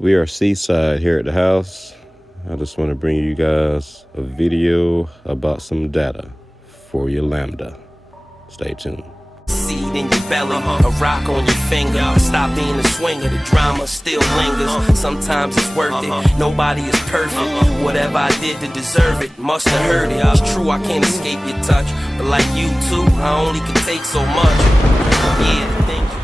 We are seaside here at the house. I just want to bring you guys a video about some data for your Lambda. Stay tuned. Seed in your belly, a rock on your finger. Stop being a swinger, the drama still lingers. Sometimes it's worth it, nobody is perfect. Whatever I did to deserve it, must have heard it. It's true, I can't escape your touch, but like you too, I only can take so much. Yeah, thank you.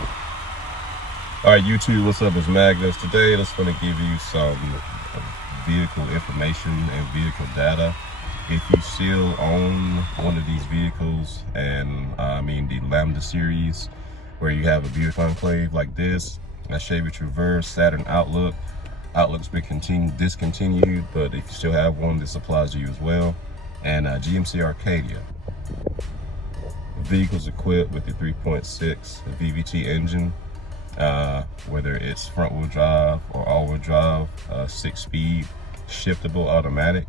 Alright YouTube, what's up? It's Magnus. Today, I'm just going to give you some vehicle information and vehicle data. If you still own one of these vehicles, and I mean the Lambda series, where you have a Buick Enclave like this, a Chevy Traverse, Saturn Outlook's been discontinued, but if you still have one, this applies to you as well, and GMC Arcadia. The vehicle's equipped with the 3.6 VVT engine, whether it's front-wheel drive or all-wheel drive, 6-speed, shiftable automatic.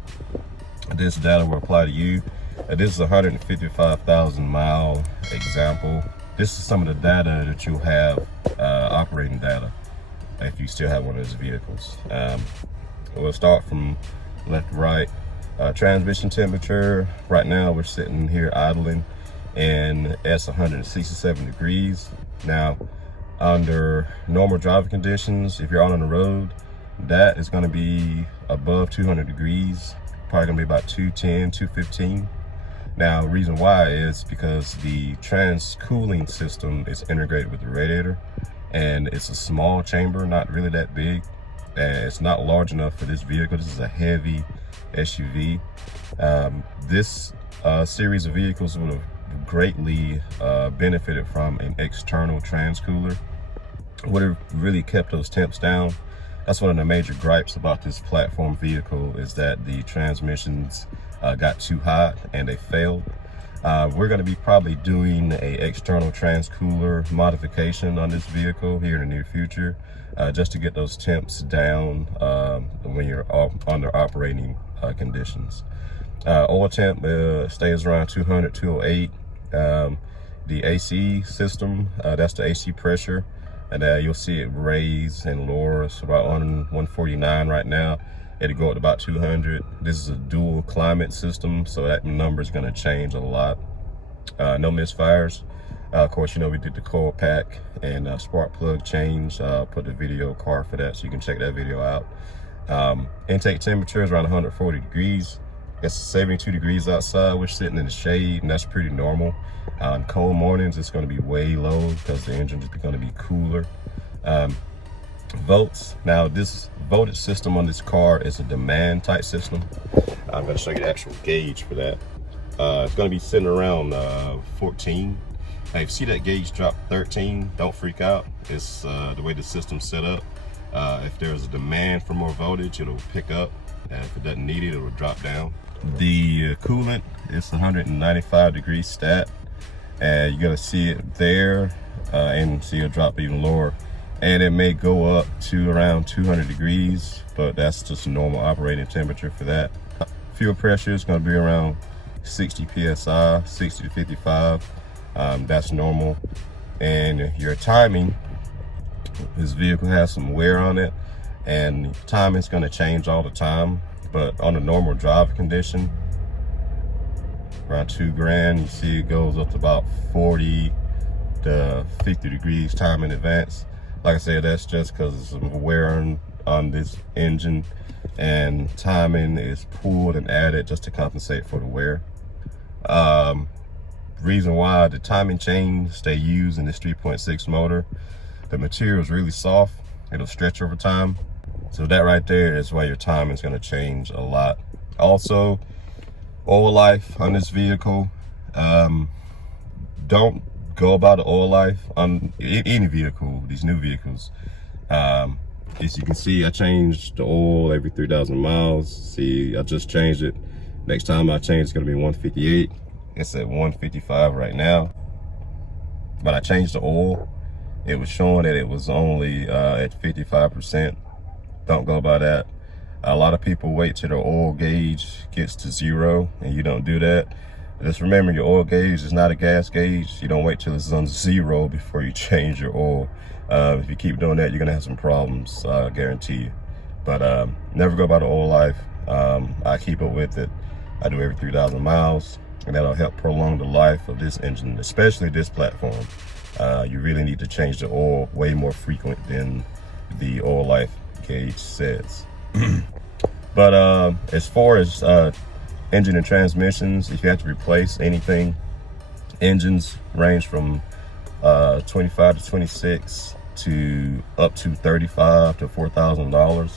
This data will apply to you. This is a 155,000 mile example. This is some of the data that you'll have, operating data, if you still have one of those vehicles. We'll start from left to right. Transmission temperature, right now we're sitting here idling, and it's 167 degrees. Now, under normal driving conditions, if you're out on the road, that is going to be above 200 degrees. Probably gonna be about 210, 215. Now, the reason why is because the trans-cooling system is integrated with the radiator, and it's a small chamber, not really that big, and it's not large enough for this vehicle. This is a heavy SUV. This series of vehicles would have greatly benefited from an external trans-cooler. Would have really kept those temps down. That's one of the major gripes about this platform vehicle, is that the transmissions got too hot and they failed. We're going to be probably doing a external trans-cooler modification on this vehicle here in the near future, just to get those temps down when you're under operating conditions. Oil temp stays around 200, 208. The AC system, that's the AC pressure. And you'll see it raise and lower. It's about 149 right now. It'll go up to about 200. This is a dual climate system, so that number is going to change a lot. No misfires. Of course, you know, we did the coil pack and spark plug change. Put the video card for that, so you can check that video out. Intake temperature is around 140 degrees. It's 72 degrees outside. We're sitting in the shade, and that's pretty normal. On cold mornings, it's going to be way low because the engine is going to be cooler. Volts. Now, this voltage system on this car is a demand type system. I'm going to show you the actual gauge for that. It's going to be sitting around 14. Now, if you see that gauge drop 13, don't freak out. It's the way the system's set up. If there's a demand for more voltage, it'll pick up. And if it doesn't need it, it'll drop down. The coolant is 195 degrees stat. And you're gonna see it there, and see it drop even lower. And it may go up to around 200 degrees, but that's just a normal operating temperature for that. Fuel pressure is gonna be around 60 PSI, 60 to 55. That's normal. And your timing, this vehicle has some wear on it, and timing is gonna change all the time. But on a normal drive condition, around 2 grand, you see it goes up to about 40 to 50 degrees time in advance. Like I said, that's just because of some wear on this engine, and timing is pulled and added just to compensate for the wear. Reason why the timing chains they use in this 3.6 motor, the material is really soft. It'll stretch over time. So that right there is why your timing is going to change a lot. Also, oil life on this vehicle, don't go about the oil life on any vehicle, these new vehicles. As you can see, I changed the oil every 3,000 miles. See, I just changed it. Next time I change, it's gonna be 158. It's at 155 right now. But I changed the oil. It was showing that it was only at 55%. Don't go by that. A lot of people wait till their oil gauge gets to 0, and you don't do that. Just remember, your oil gauge is not a gas gauge. You don't wait till it's on 0 before you change your oil. If you keep doing that, you're gonna have some problems, I guarantee you. But never go by the oil life. I keep up with it. I do every 3,000 miles, and that'll help prolong the life of this engine, especially this platform. You really need to change the oil way more frequent than the oil life gauge says. But as far as engine and transmissions, if you have to replace anything, engines range from 25 to 26 to up to $35 to $4,000.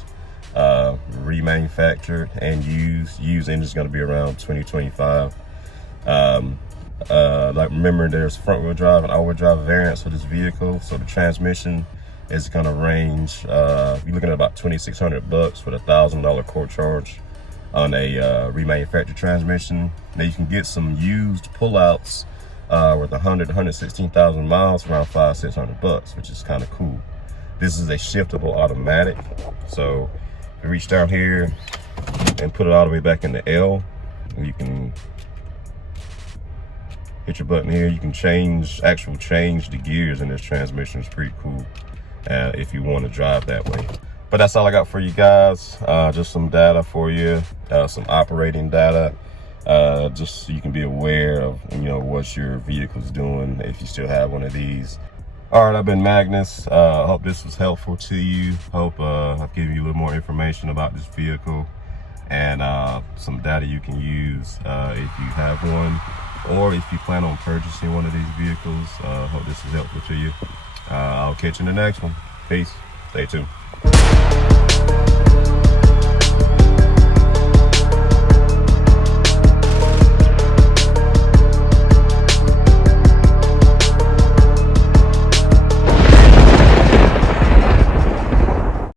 Remanufactured and used engine is going to be around 20-25. Like, remember, there's front wheel drive and all wheel drive variants for this vehicle, so the transmission is going to range, you're looking at about $2,600 with a $1,000 core charge on a remanufactured transmission. Now you can get some used pullouts with 116,000 miles, around $500-600, which is kind of cool. This is a shiftable automatic, so you reach down here and put it all the way back in the L, and you can hit your button here. You can change the gears in this transmission. It's pretty cool if you want to drive that way. But that's all I got for you guys. Just some data for you, some operating data, just so you can be aware of, you know, what your vehicle's doing if you still have one of these. All right, I've been Magnus. I hope this was helpful to you. Hope I've given you a little more information about this vehicle and some data you can use if you have one, or if you plan on purchasing one of these vehicles. Hope this is helpful to you. I'll catch you in the next one. Peace. Stay tuned.